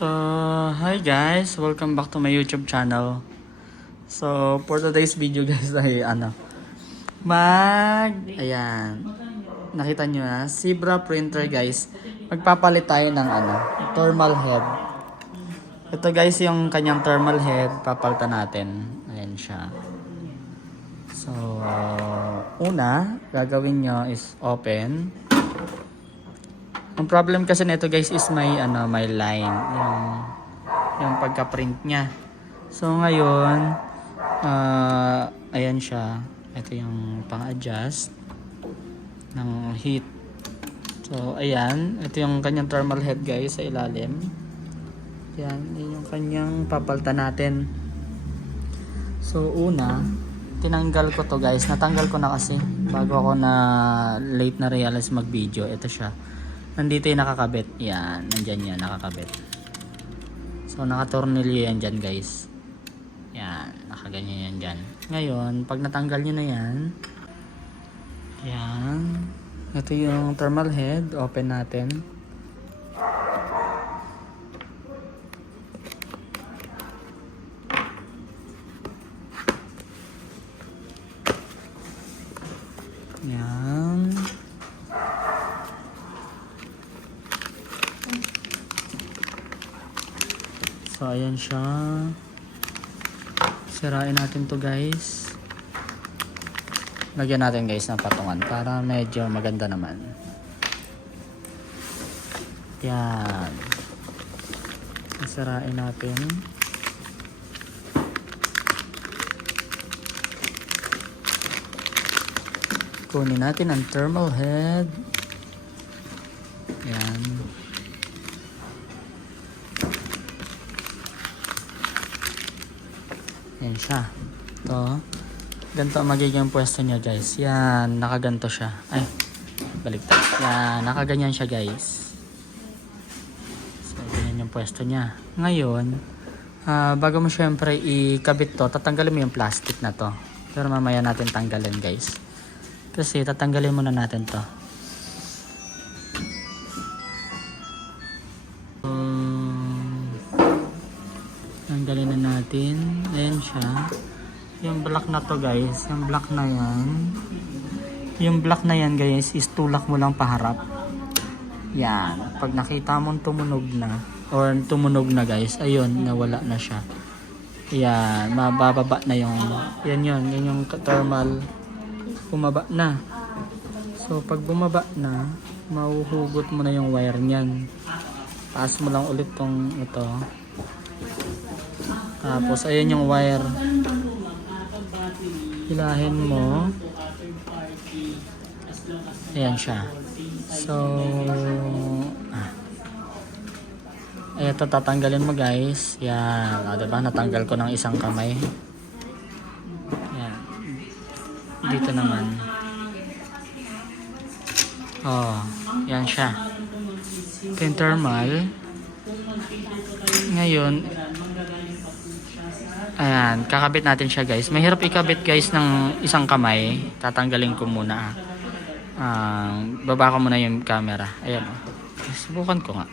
So, hi guys, welcome back to my YouTube channel. So, for today's video guys ay ayan, nakita nyo na, Zebra printer guys. Magpapalit tayo ng thermal head. Ito guys yung kanyang thermal head, papalitan natin. Ayan siya. So, una, gagawin nyo is open. Ang problem kasi nito guys is may line yung pagka-print niya. So ngayon, ayan siya. Ito yung pang-adjust ng heat. So ayan, ito yung kanyang thermal head guys sa ilalim. Yan yung kanyang papalitan natin. So una, tinanggal ko to guys. Natanggal ko na kasi bago ako na late na realize mag-video. Ito siya. Nandito yung nakakabit. Yan, nandyan yan, nakakabit. So, nakatornilyo yan dyan, guys. Yan, nakaganyan yan dyan. Ngayon, pag natanggal nyo na yan, yan. Ito yung thermal head. Open natin. Yan. So, ayan siya. Sirain natin to guys. Lagyan natin guys ng patungan para medyo maganda naman. Yan. Sirain natin. Kunin natin ang thermal head. Yan. Yan siya. Ito. Ganito ang magiging pwesto niya guys. Yan. Nakaganto siya. Ay. Baliktad. Yan. Nakaganyan siya guys. So, ganyan yung pwesto niya. Ngayon, bago mo syempre ikabit to, tatanggalin mo yung plastic na to. Pero mamaya natin tanggalin guys. Kasi tatanggalin muna natin to. Tanggalin na natin. Ayan siya. Yung black na to guys. Yung black na yan. Yung black na yan guys is tulak mo lang paharap. Yan. Pag nakita mong tumunog na or tumunog na guys, ayun, nawala na siya. Yan. Mabababa na yung yan yun. Yan yung thermal. Bumaba na. So pag bumaba na, mahuhugot mo na yung wire niyan. Taas mo lang ulit tong ito. Tapos ayan yung wire. Hilahin mo. Ayan siya. So ito tatanggalin mo guys. Yan. Diba? Natanggal ko ng isang kamay. Yan. Dito naman. Yan siya. Ito yung thermal. Ngayon, ayan, kakabit natin siya guys. Mahirap ikabit guys ng isang kamay. Tatanggalin ko muna. Baba ko muna yung camera. Ayan. Subukan ko nga.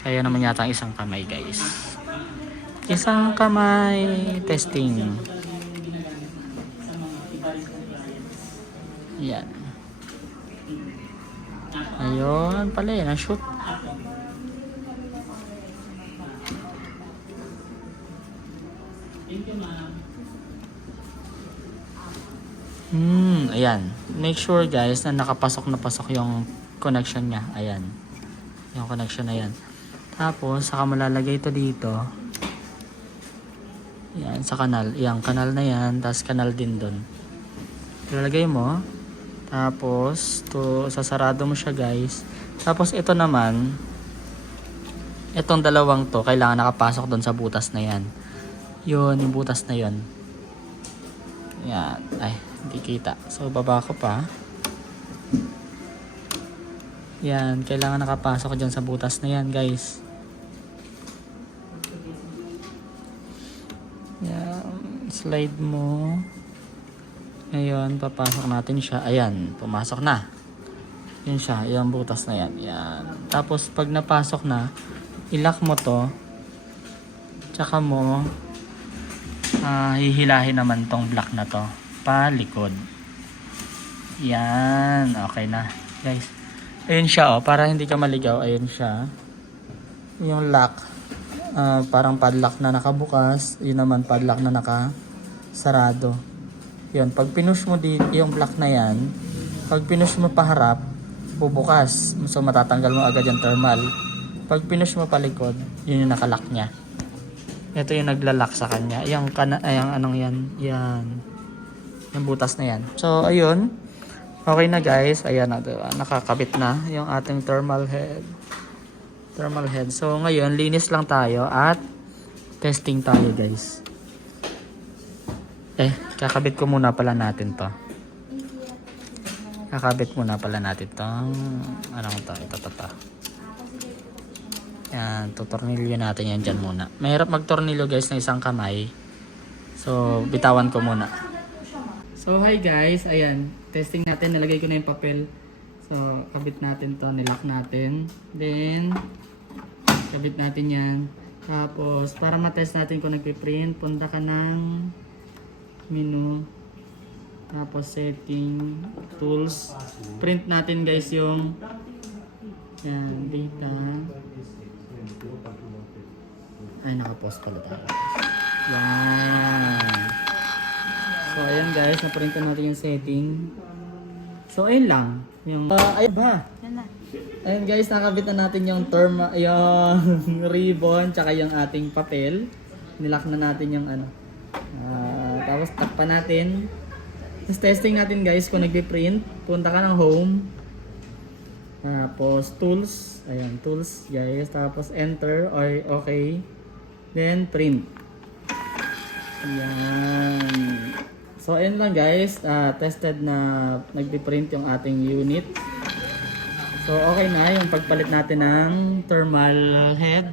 Kaya naman yata ang isang kamay guys. Isang kamay. Testing. Ayan. Ayun pala yun. Na-shoot. Ayan. Make sure guys na nakapasok na pasok yung connection niya. Ayan. Yung connection na yan. Tapos, saka malalagay ito dito. Ayan, sa kanal. Ayan, kanal na yan. Tapos, kanal din dun. Ilalagay mo. Tapos, sasarado mo siya guys. Tapos, ito naman, itong dalawang to, kailangan nakapasok dun sa butas na yan. Yun, yung butas na yun. Ayan. Ay, hindi kita. So, baba ko pa. Yan. Kailangan nakapasok dyan sa butas na yan, guys. Yan. Slide mo. Ngayon, papasok natin siya. Ayan. Pumasok na. Yun siya. Yung butas na yan. Yan. Tapos, pag napasok na, ilock mo to. Tsaka mo hihilahin naman tong block na to palikod. Yan, okay na guys. Ayun siya oh, para hindi ka maligaw. Ayun siya. Yung lock, parang padlock na nakabukas. Yun naman padlock na nakasarado. Yun, pag pinush mo yung block na yan, pag pinush mo paharap, bubukas. So matatanggal mo agad yung thermal. Pag pinush mo palikod, yun yung nakalock niya. Ito yung naglalak sa kanya. Yung anong yan. Yan. Yung butas na yan. So, ayun. Okay na guys. Ayan na. Diba? Nakakabit na yung ating thermal head. Thermal head. So, ngayon, linis lang tayo at testing tayo guys. Kakabit ko muna pala natin to. Kakabit muna pala natin to. Anong to? Ito. Yan, tutornilyo natin yan dyan muna. Mahirap magtornilyo guys ng isang kamay. So, bitawan ko muna. So, hi guys. Ayan, testing natin. Nalagay ko na yung papel. So, kabit natin to. Nilock natin. Then, kabit natin yan. Tapos, para matest natin kung nagpiprint, punta ka ng menu. Tapos, setting, tools. Print natin guys yung yan, data. Ay, naka-pause pala tayo. Yan. So, ayan guys, naprintan natin yung setting. So, ayun lang. Yung, ayun ba? Ayun guys, nakabit na natin yung yung ribbon, tsaka yung ating papel. Nilock na natin yung ano. Tapos, takpan natin. Tapos, testing natin guys kung nagpiprint. Punta ka ng home. Tapos, tools. Ayan, tools guys. Tapos, enter or okay. Then, print. Ayan. So, ayun lang guys. Tested na nagpiprint yung ating unit. So, okay na yung pagpalit natin ng thermal head.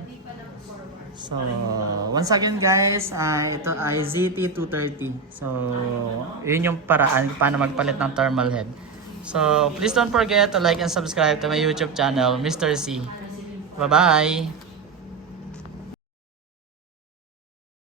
So, once again guys, ito ay ZT230. So, yun yung paraan paano magpalit ng thermal head. So, please don't forget to like and subscribe to my YouTube channel, Mr. C. Bye-bye!